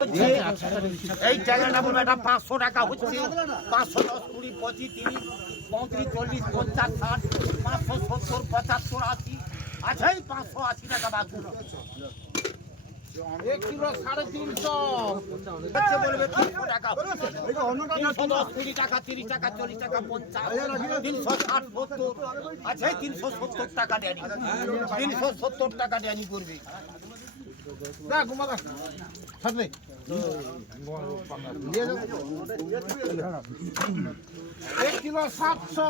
এই ট্যাংরাটা বলবো এটা 500 টাকা হচ্ছে। 500 10 20 25 30 35 40 50 60 570 75 80 আচ্ছা এই 580 টাকা বাকি। 1 কিলো 350 আচ্ছা বলবে 300 টাকা 310 20 টাকা 30 টাকা 40 টাকা 50 360 70 আচ্ছা 370 টাকা দেনি 370 টাকা দেনি করবে। না ঘুমাগা থাকবে 1 কিলো 700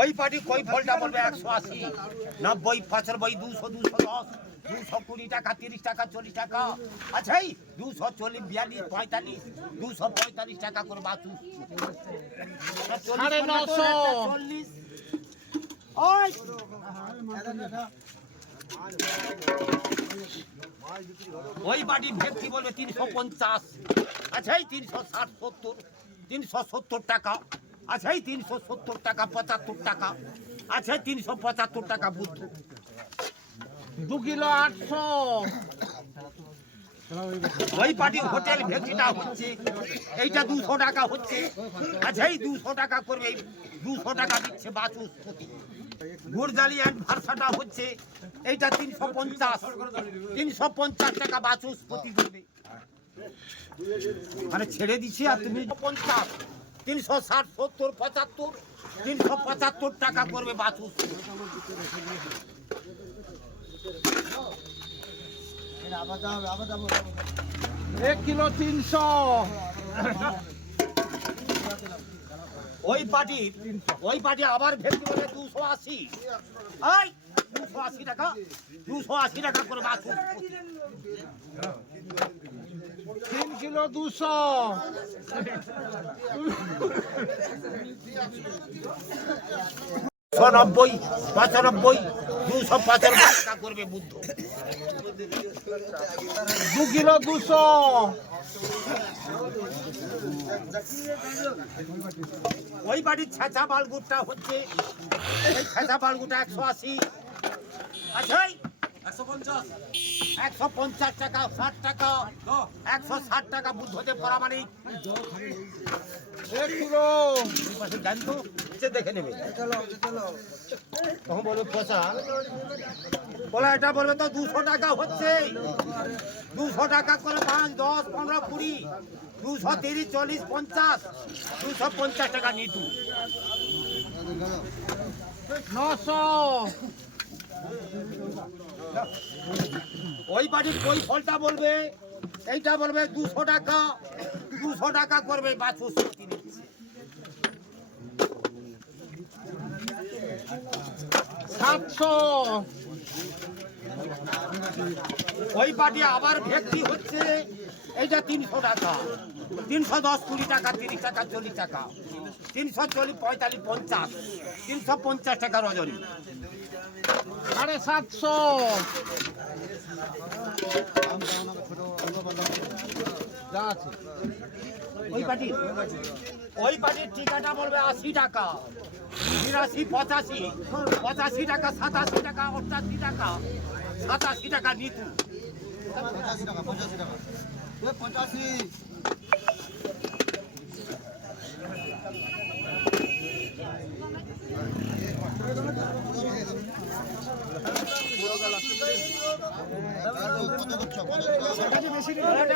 ওই পাটি কই ফলটা বলবে 180 90 95 200 210 220 টাকা 30 টাকা 40 টাকা আচ্ছা 240 42 45 245 টাকা করে বাছু 950 ওই ওই বাড়ি ভেটকি বলবে 350 আচ্ছা 360 70 370 টাকা আচ্ছা 370 টাকা 75 টাকা আচ্ছা 375 টাকা বুদ্ধ 2 কিলো 800 ওই পার্টি হোটেল ভেটকিটা হচ্ছে এইটা 200 টাকা হচ্ছে আচ্ছা 200 টাকা করবে 200 টাকা দিচ্ছে বাচুস গুড়জালি অ্যান্ড ভারসাটা হচ্ছে এইটা 350 টাকা বাচুস প্রতি করবে মানে ছেড়ে দিচ্ছি আর তুমি 50 360 70 75 375 টাকা করবে বাচুস। 1 কিলো 300 ওই পার্টি আবার ভেটকি বলে 280 এই 280 টাকা 280 টাকা করে বাছুর 3 কিলো 200 90 95 295 টাকা করবে বুদ্ধ 2 কিলো 200 ওই বাড়ির ছাঁচা বালগুটা হচ্ছে এই ছাঁচা বালগুটা 180 আচ্ছা 150 টাকা 60 টাকা 160 টাকা বুদ্ধদেব পরামানিক 1 কিলো জানতো দেখে নেবে তখন বলবে পচা বলা এটা বলবে তো 200 টাকা হচ্ছে 200 টাকা করে 5 10 15 20 230 40 50 250 টাকা নিতু 900 ওই বাড়ির কই ফলটা বলবে এইটা বলবে 200 টাকা করবে বাছুর 700 ওই পাটি আবার ভেটকি হচ্ছে এইটা 300 টাকা 310 20 টাকা 30 টাকা 40 টাকা 340 45 50 350 টাকা রজনী 750 যা আছে ওই পাটির ঠিকাটা বলবে 80 টাকা 82 85 85 টাকা 87 টাকা 88 টাকা 87 টাকা নিতু 85 টাকা 85 টাকা 85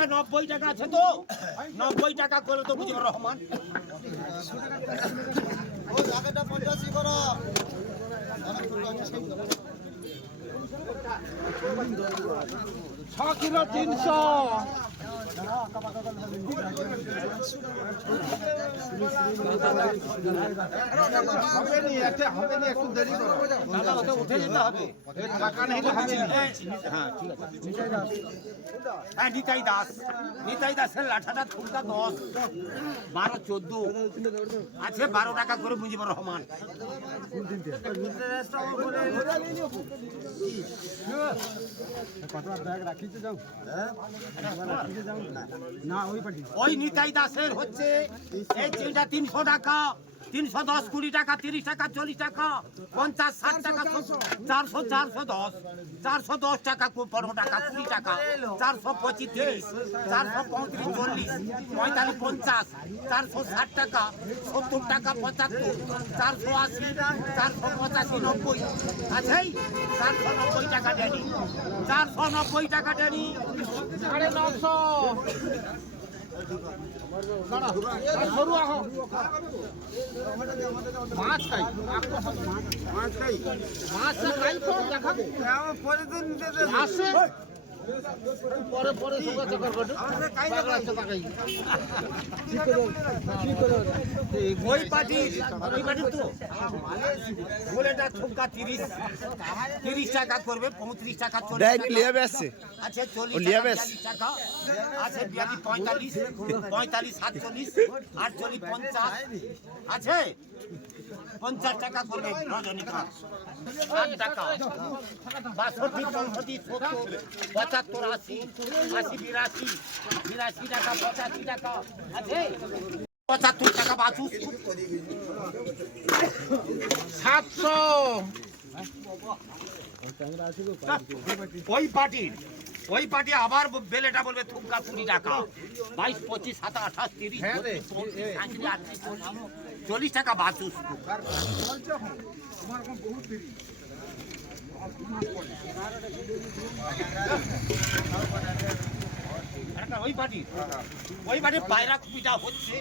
90 টাকা আছে তো 90 টাকা করে তো মুজিবুর রহমান 85 করো 6 কিলো 300 একটু দেরি করো উঠে যেতে হবে টাকা নেই তো হবে না। হ্যাঁ ঠিক আছে হ্যাঁ নিতাই দাসের লাঠাটা খুলটা 10 12 14 আছে 12 টাকা করে মুজিবুর রহমান ওই নিতাই দাসের হচ্ছে এই চিলটা 300 টাকা 310 20 টাকা 30 টাকা 40 টাকা 50 60 টাকা 400 410 410 টাকা 15 টাকা 20 টাকা 425 435 40 45 50 460 টাকা 70 টাকা 75 480 485 90 আছেই 490 টাকা দেনি 490 টাকা দেনি 950 পরে পরে সবার চক্কর করো ওই পার্টি তো বলেটা ঠোকা 30 টাকা করবে 35 টাকা 40 টাকা লিয়াবে আসছে আছে 40 ও লিয়াবে টাকা 42 টাকা আছে 42 45 47 48 50 আছে 50 টাকা করবে রজনীকান্ত 60 টাকা 62 65 70 75 80 82 টাকা 85 টাকা আছে 75 টাকা বাচুস 700 ওই পার্টি আবার বেলেটা বলবে থুকা 20 টাকা 22 25 27 28 30 40 টাকা বাচুস ওই পার্টি পায়রা কুপিটা হচ্ছে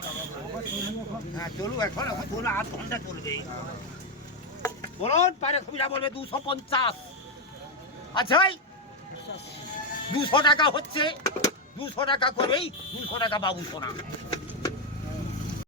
হ্যাঁ চলু এখন চলো 8 ঘন্টা চলবে বলুন পায়রা কুপিটা বলবে 250 আচ্ছা 200 টাকা হচ্ছে 200 টাকা করেই 200 টাকা বাবু সোনা